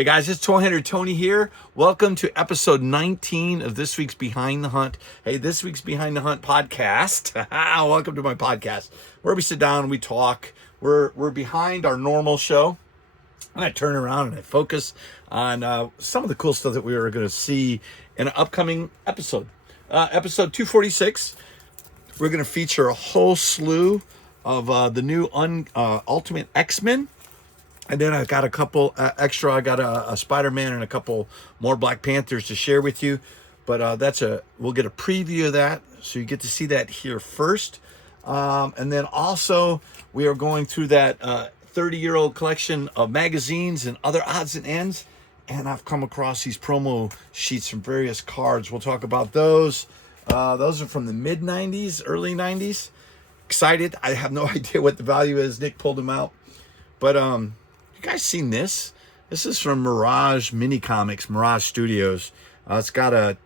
Hey guys, it's Toy Hunter Tony here. Welcome to episode 19 of this week's Behind the Hunt. Hey, this week's Behind the Hunt podcast. Welcome to my podcast where we sit down and we talk. We're behind our normal show. And I turn around and I focus on some of the cool stuff that we are going to see in an upcoming episode. Episode 246, we're going to feature a whole slew of the new Ultimate X-Men. And then I got a couple extra. I got a Spider-Man and a couple more Black Panthers to share with you. But we'll get a preview of that, so you get to see that here first. And then also we are going through that 30-year-old collection of magazines and other odds and ends. And I've come across these promo sheets from various cards. We'll talk about those. Those are from the mid-'90s, early '90s. Excited. I have no idea what the value is. Nick pulled them out. But you guys seen this? This is from Mirage Mini Comics, Mirage Studios. It's got a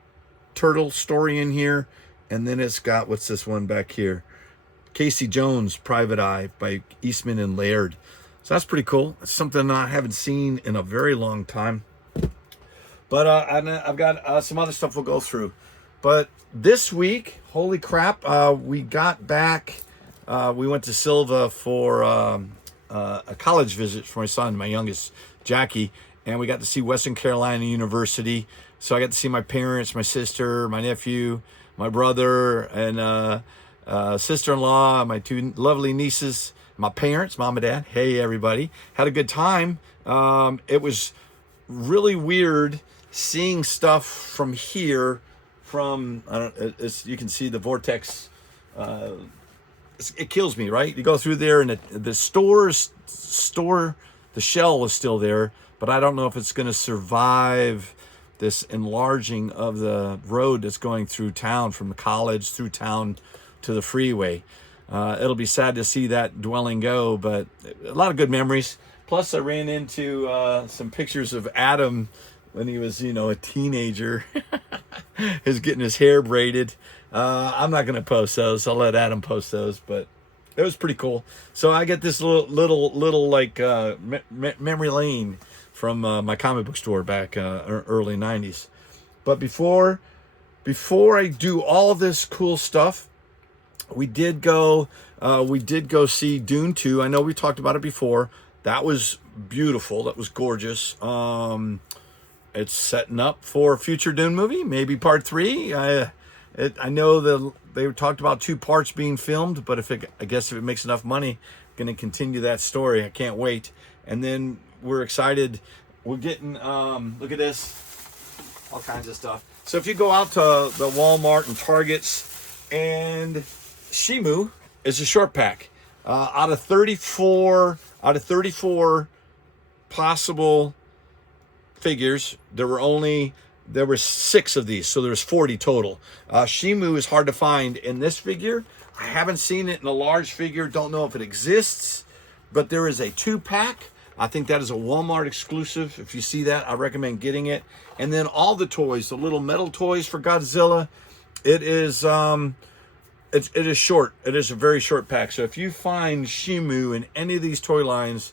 turtle story in here, and then it's got, what's this one back here? Casey Jones, Private Eye by Eastman and Laird. So that's pretty cool. It's something I haven't seen in a very long time. But I've got some other stuff we'll go through. But this week, holy crap, we got back. We went to Silva for a college visit for my son, my youngest, Jackie, and we got to see Western Carolina University. So I got to see my parents, my sister, my nephew, my brother, and sister-in-law, my two lovely nieces, my parents, mom and dad. Hey, everybody. Had a good time. It was really weird seeing stuff from here, you can see the vortex. It kills me, right? You go through there and the store, the shell is still there, but I don't know if it's going to survive this enlarging of the road that's going through town, from the college through town to the freeway. It'll be sad to see that dwelling go, but a lot of good memories. Plus, I ran into some pictures of Adam when he was, a teenager. He's getting his hair braided. I'm not going to post those. I'll let Adam post those, but it was pretty cool. So I get this little like memory lane from my comic book store back early '90s. But before I do all this cool stuff, we did go see Dune 2. I know we talked about it before. That was beautiful. That was gorgeous. It's setting up for a future Dune movie, maybe part 3. I know that they talked about 2 parts being filmed, but I guess if it makes enough money, going to continue that story. I can't wait. And then we're excited. We're getting, look at this, all kinds of stuff. So if you go out to the Walmart and Targets, and Shimu is a short pack. Out of 34 possible figures, there were 6 of these, so there's 40 total. Shimu is hard to find in this figure. I haven't seen it in a large figure. Don't know if it exists, but there is a 2-pack. I think that is a Walmart exclusive. If you see that, I recommend getting it. And then all the toys, the little metal toys for Godzilla, it is short. It is a very short pack. So if you find Shimu in any of these toy lines,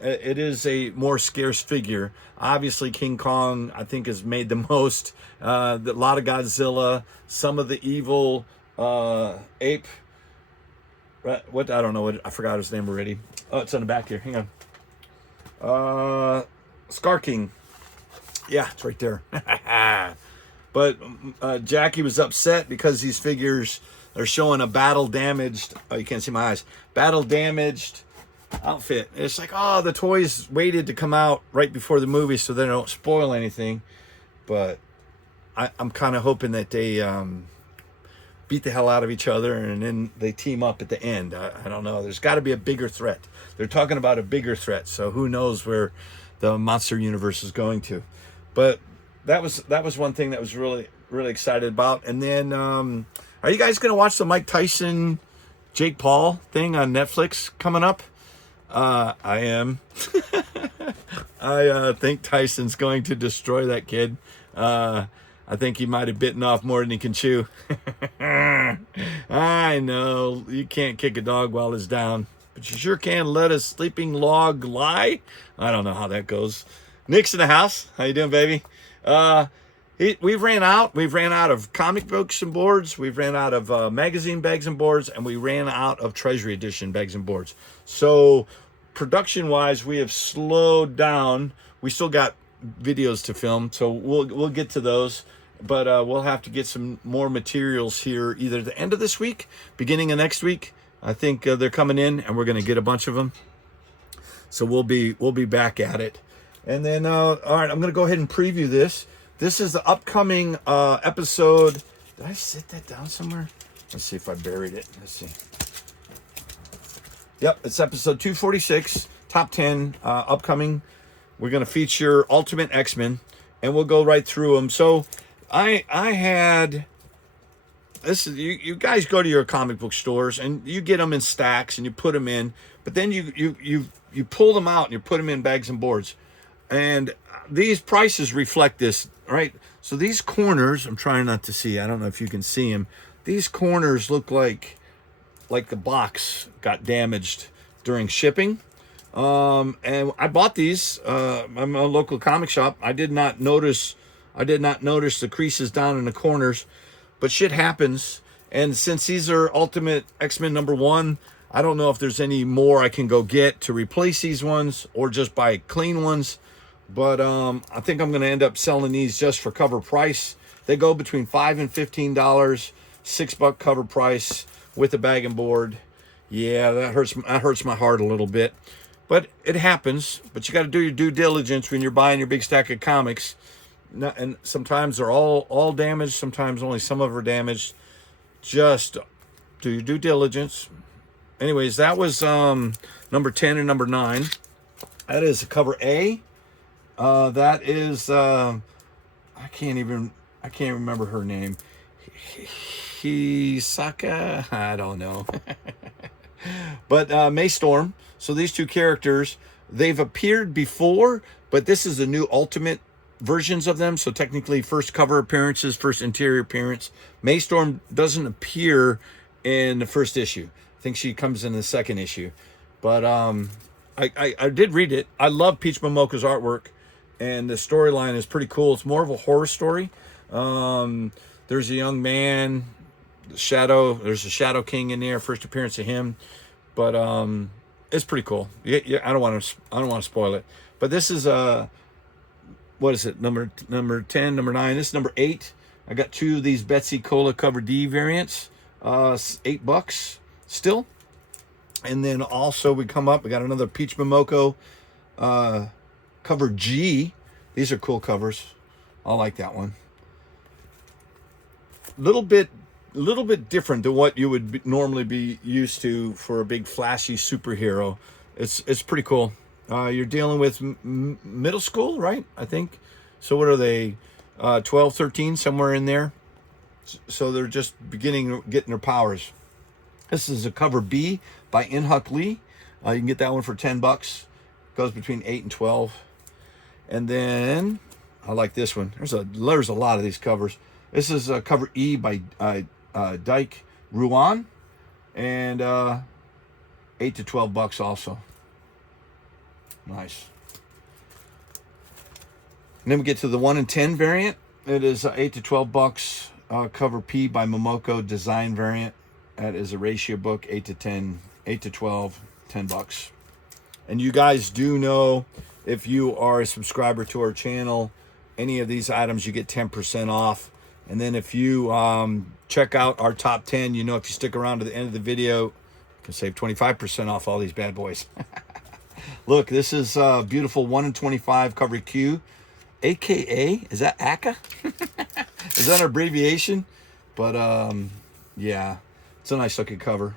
it is a more scarce figure. Obviously, King Kong, I think, has made the most. A lot of Godzilla, some of the evil ape. What? I don't know. I forgot his name already. Oh, it's on the back here. Hang on. Scar King. Yeah, it's right there. But Jackie was upset because these figures are showing a battle-damaged. Oh, you can't see my eyes. Battle-damaged outfit. It's like, the toys waited to come out right before the movie so they don't spoil anything. But I'm kind of hoping that they beat the hell out of each other and then they team up at the end. I don't know. There's got to be a bigger threat. They're talking about a bigger threat, so who knows where the monster universe is going to. But that was one thing that was really, really excited about. And then are you guys going to watch the Mike Tyson Jake Paul thing on Netflix coming up? I am. I think Tyson's going to destroy that kid. I think he might have bitten off more than he can chew. I know you can't kick a dog while it's down, but you sure can let a sleeping log lie. I don't know how that goes. Nick's in the house. How you doing, baby? We've ran out. We've ran out of comic books and boards. We've ran out of magazine bags and boards, and we ran out of Treasury Edition bags and boards. So, production-wise, we have slowed down. We still got videos to film, so we'll get to those. But we'll have to get some more materials here, either the end of this week, beginning of next week. I think they're coming in, and we're going to get a bunch of them. So we'll be back at it. And then, all right, I'm going to go ahead and preview this. This is the upcoming episode. Did I sit that down somewhere? Let's see if I buried it. Let's see. Yep, it's episode 246, top 10, upcoming. We're going to feature Ultimate X-Men, and we'll go right through them. So I had... This is, you guys go to your comic book stores, and you get them in stacks, and you put them in. But then you pull them out, and you put them in bags and boards. And these prices reflect this, right? So these corners, I'm trying not to see. I don't know if you can see them. These corners look like the box got damaged during shipping. And I bought these. I'm a local comic shop. I did not notice the creases down in the corners, but shit happens. And since these are Ultimate X-Men #1, I don't know if there's any more I can go get to replace these ones or just buy clean ones. But I think I'm going to end up selling these just for cover price. They go between $5 and $15, $6 cover price with a bag and board. Yeah, that hurts my heart a little bit. But it happens. But you got to do your due diligence when you're buying your big stack of comics. And sometimes they're all damaged. Sometimes only some of them are damaged. Just do your due diligence. Anyways, that was number 10 and number 9. That is cover A. That is I can't remember her name. Hisaka, I don't know. But May Storm. So these two characters, they've appeared before, but this is the new Ultimate versions of them. So technically, first cover appearances, first interior appearance. May Storm doesn't appear in the first issue. I think she comes in the second issue. But I did read it. I love Peach Momoko's artwork, and the storyline is pretty cool. It's more of a horror story. There's a young man, there's a Shadow King in there, first appearance of him. But it's pretty cool. Yeah, I don't want to spoil it. But this is what is it? Number 10, number 9. This is number 8. I got 2 of these Betsy Cola cover D variants. $8 still. And then also we got another Peach Momoko cover G. These are cool covers. I like that one. Little bit different than what you would normally be used to for a big flashy superhero. It's pretty cool. You're dealing with middle school, right? I think. So what are they? 12, 13, somewhere in there. So they're just getting their powers. This is a cover B by In-Huk Lee. You can get that one for $10. Goes between 8 and 12. And then I like this one. There's a lot of these covers. This is cover E by Dyke Ruan, and $8 to $12 also. Nice. And then we get to the 1 in 10 variant. It is $8 to $12. Cover P by Momoko design variant. That is a ratio book. 8 to 10, 8 to 12, $10. And you guys do know, if you are a subscriber to our channel, any of these items you get 10% off. And then if you check out our top 10, you know, if you stick around to the end of the video, you can save 25% off all these bad boys. Look, this is beautiful 1 in 25 cover Q, AKA, is that AKA? Is that an abbreviation? But yeah, it's a nice looking cover.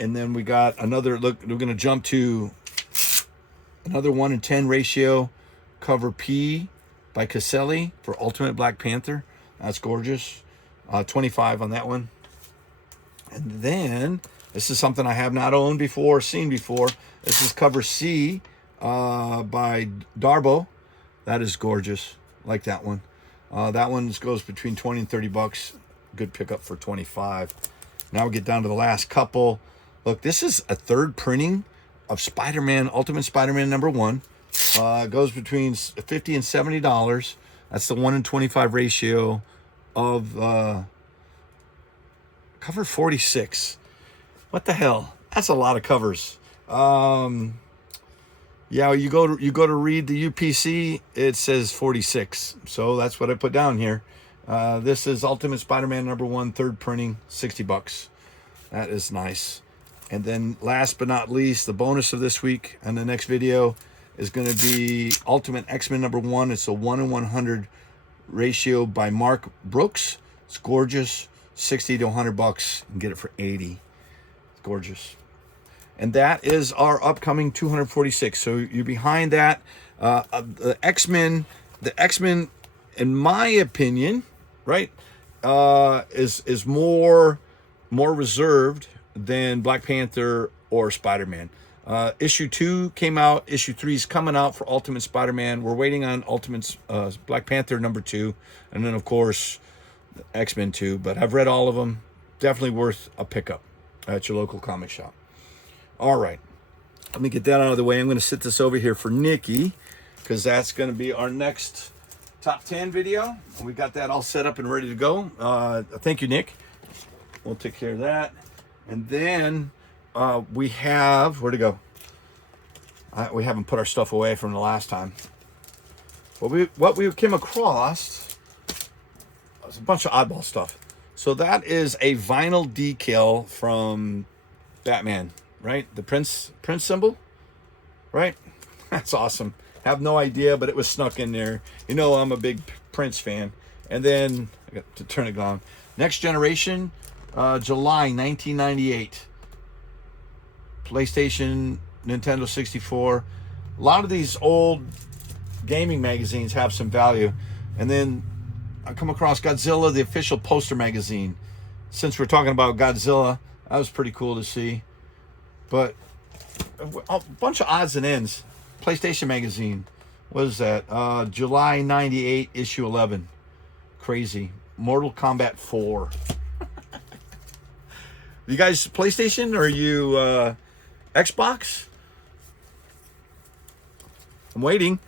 And then we got another, look, we're going to jump to another 1 in 10 ratio cover P by Caselli for Ultimate Black Panther. That's gorgeous. 25 on that one. And then this is something I have not owned before, seen before. This is cover C by Darbo. That is gorgeous. Like that one. That one goes between 20 and $30. Good pickup for 25. Now we get down to the last couple. Look, this is a third printing of Spider-Man, Ultimate Spider-Man #1. Goes between $50 and $70. That's the 1 in 25 ratio of cover 46. What the hell? That's a lot of covers. Yeah, you go to read the UPC, it says 46. So that's what I put down here. This is Ultimate Spider-Man #1, third printing, $60. That is nice. And then last but not least, the bonus of this week and the next video is going to be Ultimate X-Men #1. It's a 1 in 100 ratio by Mark Brooks. It's gorgeous. $60 to $100. You can get it for $80. It's gorgeous. And that is our upcoming 246. So you're behind that. The X-Men, in my opinion, right, is more reserved than Black Panther or Spider-Man. Issue 2 came out. Issue 3 is coming out for Ultimate Spider-Man. We're waiting on Ultimate Black Panther #2, and then of course X-Men 2. But I've read all of them. Definitely worth a pickup at your local comic shop. All right, let me get that out of the way. I'm going to sit this over here for Nikki, because that's going to be our next top 10 video. We got that all set up and ready to go. Thank you, Nick. We'll take care of that. And then we have, where'd it go? We haven't put our stuff away from the last time. What we came across was a bunch of oddball stuff. So that is a vinyl decal from Batman, right? The Prince symbol, right? That's awesome. Have no idea, but it was snuck in there. You know, I'm a big Prince fan. And then I got to turn it on. Next Generation, July 1998. PlayStation, Nintendo 64. A lot of these old gaming magazines have some value. And then I come across Godzilla, the official poster magazine. Since we're talking about Godzilla, that was pretty cool to see. But a bunch of odds and ends. PlayStation magazine. What is that? July 98, issue 11. Crazy. Mortal Kombat 4. You guys PlayStation or you Xbox? I'm waiting.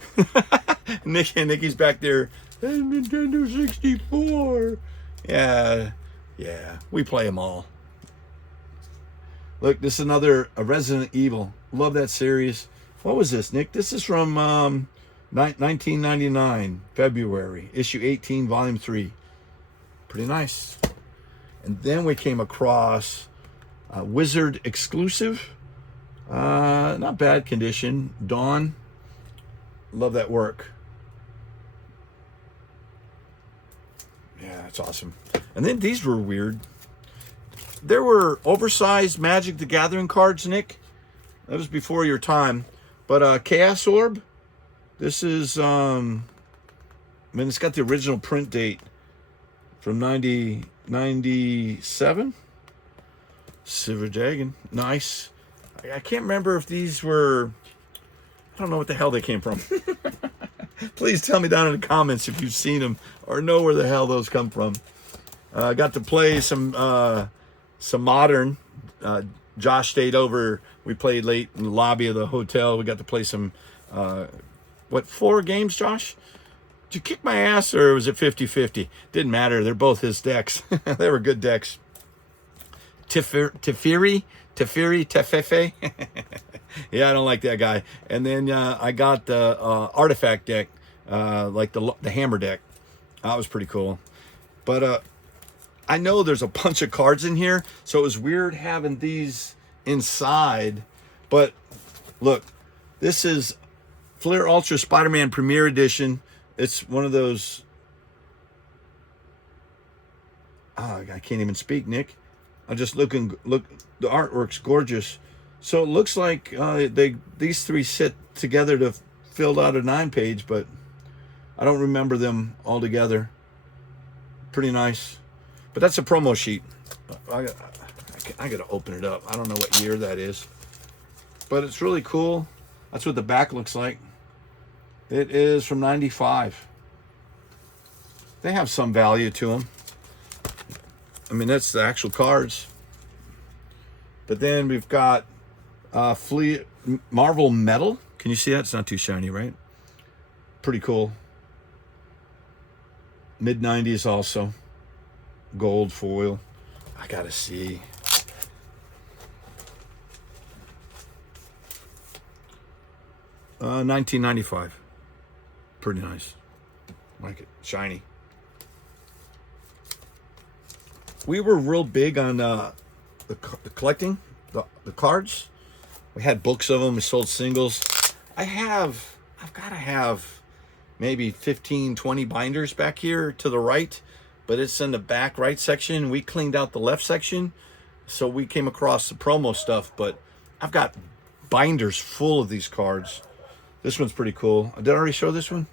Nikki's back there. Nintendo 64. Yeah, we play them all. Look, this is another Resident Evil. Love that series. What was this, Nick? This is from 1999, February, issue 18, volume 3. Pretty nice. And then we came across Wizard exclusive. Not bad condition. Dawn. Love that work. Yeah, it's awesome. And then these were weird. There were oversized Magic the Gathering cards, Nick. That was before your time. But Chaos Orb. This is, it's got the original print date from 97. Silver Dragon. Nice. I can't remember if these were, I don't know what the hell they came from. Please tell me down in the comments if you've seen them or know where the hell those come from. I got to play some Modern. Josh stayed over. We played late in the lobby of the hotel. We got to play some, 4 games, Josh? Did you kick my ass or was it 50-50? Didn't matter. They're both his decks. They were good decks. Teferi. Yeah, I don't like that guy. And then I got the artifact deck, like the hammer deck. That was pretty cool. But I know there's a bunch of cards in here, so it was weird having these inside. But look, this is Flair Ultra Spider-Man Premier Edition. It's one of those. I can't even speak, Nick. I'm just look. The artwork's gorgeous. So it looks like these 3 sit together to fill out a 9-page, but I don't remember them all together. Pretty nice. But that's a promo sheet. I got to open it up. I don't know what year that is. But it's really cool. That's what the back looks like. It is from 95. They have some value to them. I mean, that's the actual cards. But then we've got Marvel Metal Can you see that? It's not too shiny, right? Pretty cool. Mid-90s also. Gold foil. I gotta see. 1995. Pretty nice. Like it. Shiny. We were real big on the collecting, the cards. We had books of them. We sold singles. I've got to have maybe 15, 20 binders back here to the right, but it's in the back right section. We cleaned out the left section, so we came across the promo stuff, but I've got binders full of these cards. This one's pretty cool. Did I already show this one?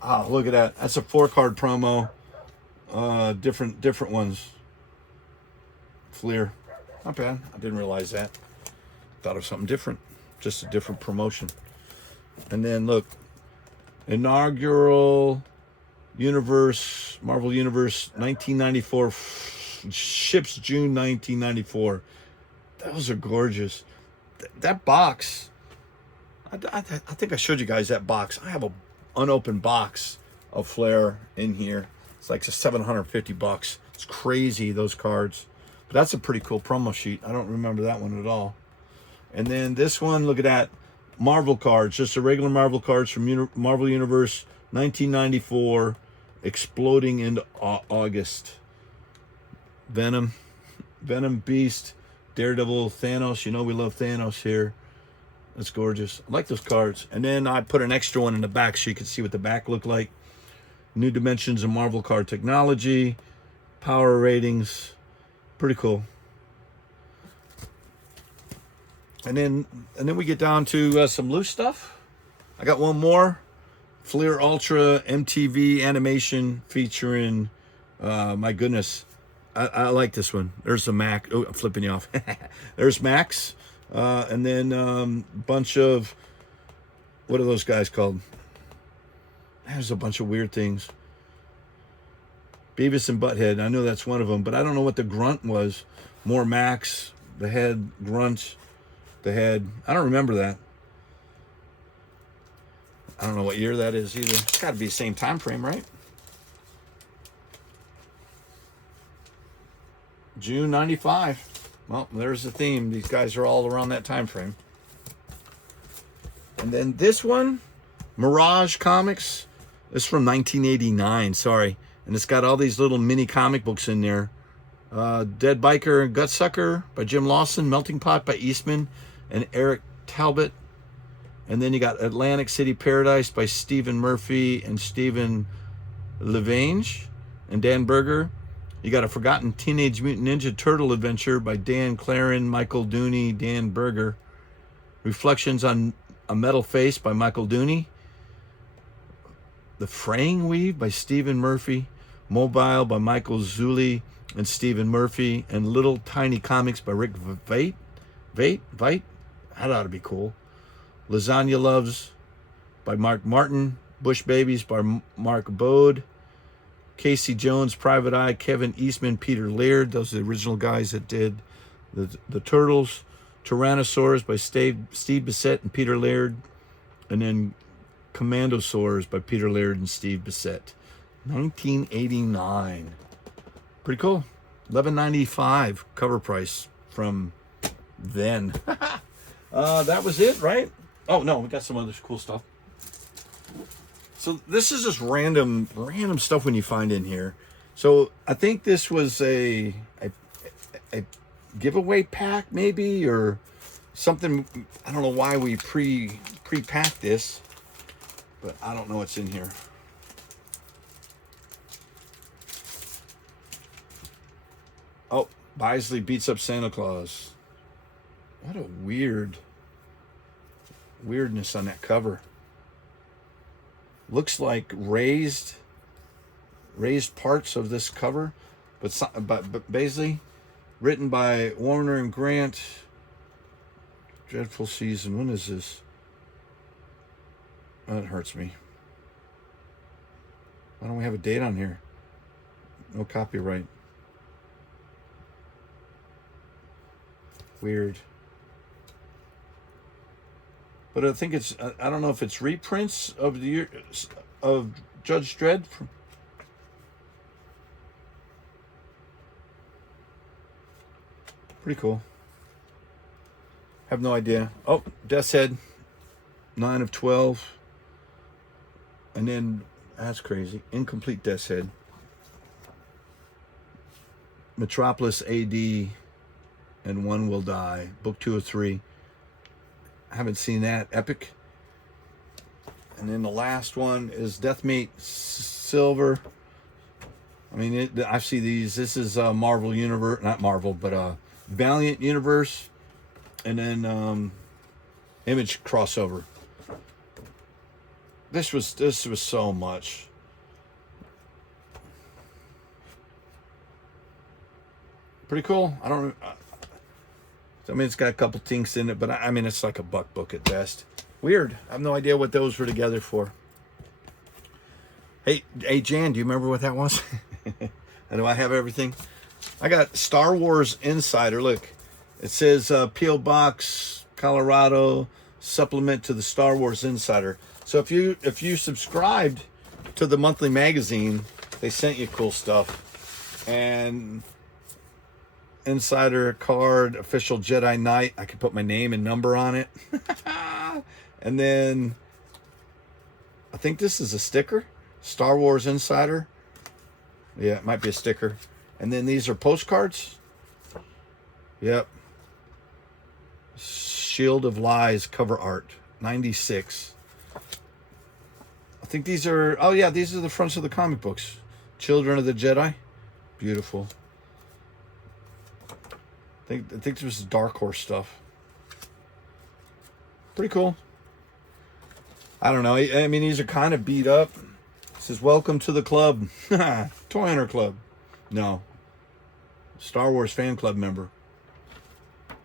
Oh, look at that. That's a 4-card promo. Different ones. Fleer. Not bad. I didn't realize that. Thought of something different. Just a different promotion. And then look, inaugural Universe, Marvel Universe 1994, ships June 1994. Those are gorgeous. That box, I think I showed you guys that box. I have a unopened box of Flair in here. It's like $750. It's crazy, those cards. But that's a pretty cool promo sheet. I don't remember that one at all. And then this one, look at that. Marvel cards, just the regular Marvel cards from Marvel Universe 1994, exploding into August. Venom, Beast, Daredevil, Thanos. You know we love Thanos here. That's gorgeous. I like those cards. And then I put an extra one in the back so you can see what the back looked like. New Dimensions of Marvel card technology, power ratings. Pretty cool. And then we get down to some loose stuff. I got one more. Fleer Ultra MTV animation featuring, my goodness, I like this one. There's the Mac. Oh, I'm flipping you off. There's Max. And then bunch of, what are those guys called? There's a bunch of weird things. Beavis and Butthead. I know that's one of them, but I don't know what the grunt was. More Max, the head, grunt, the head. I don't remember that. I don't know what year that is either. It's got to be the same time frame, right? June 95. Well, there's the theme. These guys are all around that time frame. And then this one, Mirage Comics. This is from 1989, sorry. And it's got all these little mini comic books in there. Dead Biker and Gutsucker by Jim Lawson, Melting Pot by Eastman and Eric Talbot. And then you got Atlantic City Paradise by Stephen Murphy and Stephen Levange and Dan Berger. You got A Forgotten Teenage Mutant Ninja Turtle Adventure by Dan Claren, Michael Dooney, Dan Berger. Reflections on a Metal Face by Michael Dooney. The Fraying Weave by Stephen Murphy. Mobile by Michael Zulli and Stephen Murphy. And Little Tiny Comics by Rick Veit. That ought to be cool. Lasagna Loves by Mark Martin. Bush Babies by Mark Bode. Casey Jones, Private Eye, Kevin Eastman, Peter Laird. Those are the original guys that did the Turtles. Tyrannosaurs by Steve Bissett and Peter Laird. And then Commandosaurs by Peter Laird and Steve Bissett. 1989. Pretty cool. $11.95 cover price from then. That was it, right? Oh, no, we got some other cool stuff. So this is just random stuff when you find in here. So I think this was a giveaway pack maybe, or something. I don't know why we pre-packed this, but I don't know what's in here. Oh, Bisley beats up Santa Claus. What a weirdness on that cover. Looks like raised parts of this cover, but Bisley, written by Warner and Grant. Dreadful Season. When is this? That hurts me. Why don't we have a date on here? No copyright. Weird. but I think it's, I don't know if it's reprints of of Judge Dredd. Pretty cool. Have no idea. Oh, Death's Head, 9 of 12. And then, that's crazy, Incomplete Death's Head. Metropolis AD and One Will Die, book 2 of 3. I haven't seen that. Epic. And then the last one is Deathmate Silver. I mean, I see these. This is Marvel Universe, not Marvel, but Valiant Universe, and then Image crossover. This was so much. Pretty cool. I mean, it's got a couple tinks in it, but I mean, it's like a buck book at best. Weird. I have no idea what those were together for. Hey, Jan, do you remember what that was? Do I have everything? I got Star Wars Insider. Look, it says P.O. Box, Colorado, supplement to the Star Wars Insider. So if you subscribed to the monthly magazine, they sent you cool stuff. And Insider card, official Jedi Knight. I can put my name and number on it. And then I think this is a sticker. Star Wars Insider. Yeah, it might be a sticker. And then these are postcards. Yep. Shield of Lies cover art. 96. I think these are, oh yeah, these are the fronts of the comic books. Children of the Jedi. Beautiful. I think this was Dark Horse stuff. Pretty cool. I don't know. I mean, these are kind of beat up. It says, welcome to the club. Toy Hunter Club. No. Star Wars fan club member.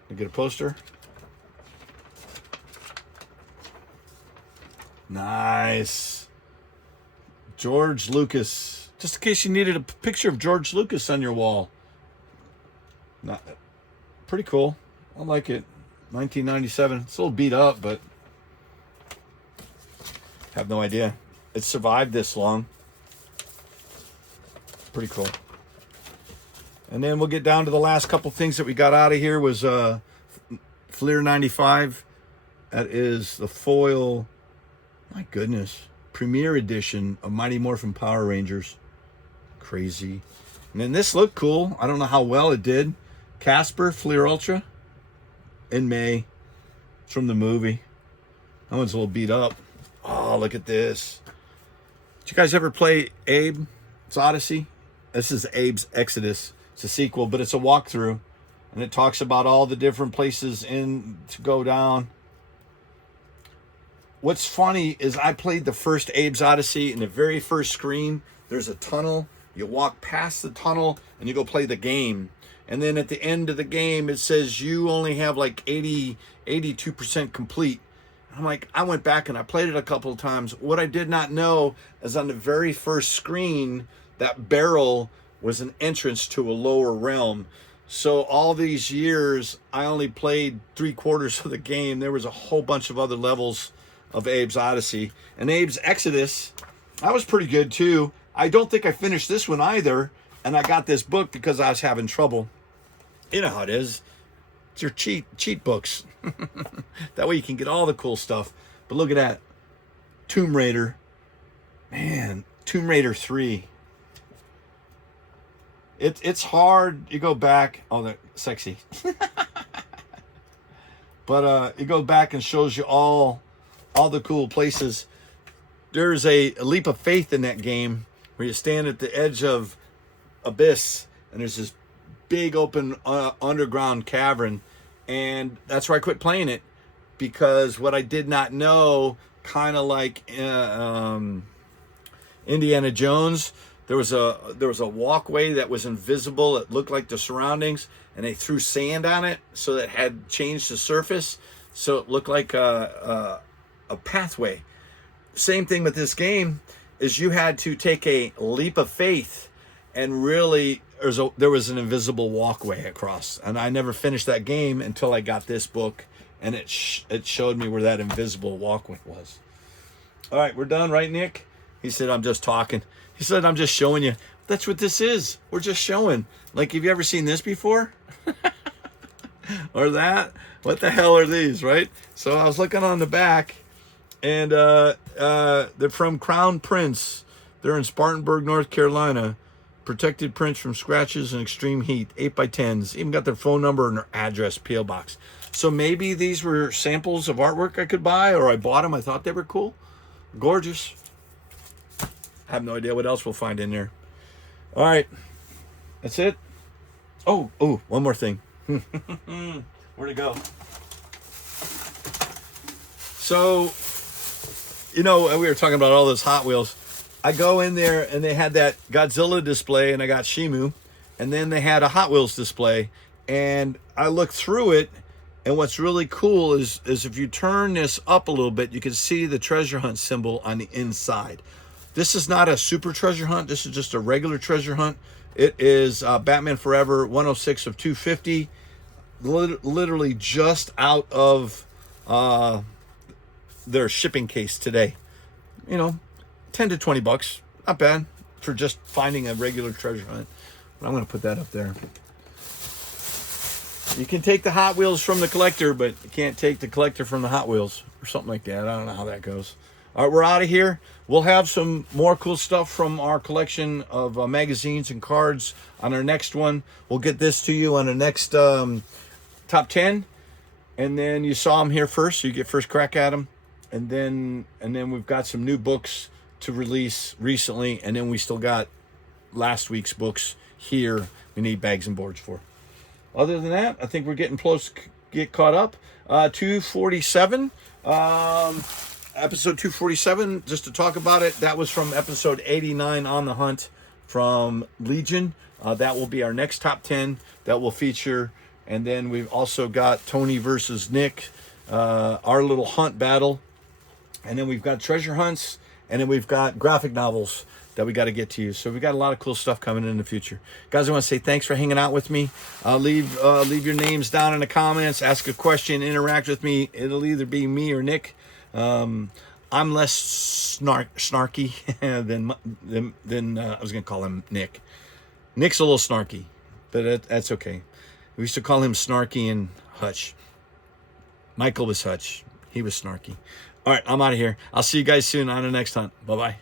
You get a poster. Nice. George Lucas. Just in case you needed a picture of George Lucas on your wall. Not pretty cool. I like it. 1997. It's a little beat up, but have no idea it survived this long. Pretty cool. And then we'll get down to the last couple things that we got out of here was Fleer 95. That is the foil, my goodness, premiere edition of Mighty Morphin Power Rangers. Crazy. And then this looked cool. I don't know how well it did. Casper Fleer Ultra in May. It's from the movie. That one's a little beat up. Oh, look at this. Did you guys ever play Abe's Odyssey? This is Abe's Exodus. It's a sequel, but it's a walkthrough. And it talks about all the different places to go down. What's funny is I played the first Abe's Odyssey. In the very first screen, there's a tunnel. You walk past the tunnel and you go play the game. And then at the end of the game, it says you only have like 82% complete. I'm like, I went back and I played it a couple of times. What I did not know is on the very first screen, that barrel was an entrance to a lower realm. So all these years, I only played 3/4 of the game. There was a whole bunch of other levels of Abe's Odyssey. And Abe's Exodus, that was pretty good too. I don't think I finished this one either. And I got this book because I was having trouble. You know how it is. It's your cheat books. That way you can get all the cool stuff. But look at that. Tomb Raider. Man, Tomb Raider 3. It's hard. You go back. Oh, they're sexy. But you go back and shows you all the cool places. There's a leap of faith in that game where you stand at the edge of abyss and there's this big open underground cavern, and that's where I quit playing it, because what I did not know, kind of like Indiana Jones, there was a walkway that was invisible. It looked like the surroundings, and they threw sand on it so that it had changed the surface, so it looked like a pathway. Same thing with this game is you had to take a leap of faith, and really there was an invisible walkway across. And I never finished that game until I got this book and it showed me where that invisible walkway was. All right, we're done, right, Nick? He said, I'm just talking. He said, I'm just showing you. That's what this is. We're just showing. Like, have you ever seen this before? Or that? What the hell are these, right? So I was looking on the back, and they're from Crown Prince. They're in Spartanburg, North Carolina. Protected prints from scratches and extreme heat. 8x10s. Even got their phone number and their address, P.O. box. So maybe these were samples of artwork I could buy, or I bought them. I thought they were cool. Gorgeous. I have no idea what else we'll find in there. All right. That's it. Oh, one more thing. Where'd it go? So, we were talking about all those Hot Wheels. I go in there and they had that Godzilla display and I got Shimu. And then they had a Hot Wheels display. And I looked through it. And what's really cool is if you turn this up a little bit, you can see the treasure hunt symbol on the inside. This is not a super treasure hunt. This is just a regular treasure hunt. It is Batman Forever 106 of 250. Literally just out of their shipping case today. 10 to 20 bucks. Not bad for just finding a regular treasure hunt. But I'm going to put that up there. You can take the Hot Wheels from the collector, but you can't take the collector from the Hot Wheels or something like that. I don't know how that goes. All right, we're out of here. We'll have some more cool stuff from our collection of magazines and cards on our next one. We'll get this to you on the next top 10. And then you saw them here first, so you get first crack at them. And then we've got some new books to release recently, and then we still got last week's books here we need bags and boards for. Other than that, I think we're getting close to get caught up. 247, episode 247, just to talk about it, that was from episode 89 on the hunt from Legion. That will be our next top 10 that will feature. And then we've also got Tony versus Nick, our little hunt battle. And then we've got treasure hunts. And then we've got graphic novels that we got to get to you. So we got a lot of cool stuff coming in the future. Guys, I want to say thanks for hanging out with me. Leave your names down in the comments. Ask a question. Interact with me. It'll either be me or Nick. I'm less snarky than I was going to call him Nick. Nick's a little snarky, but that's okay. We used to call him Snarky and Hutch. Michael was Hutch. He was snarky. All right, I'm out of here. I'll see you guys soon on the next hunt. Bye-bye.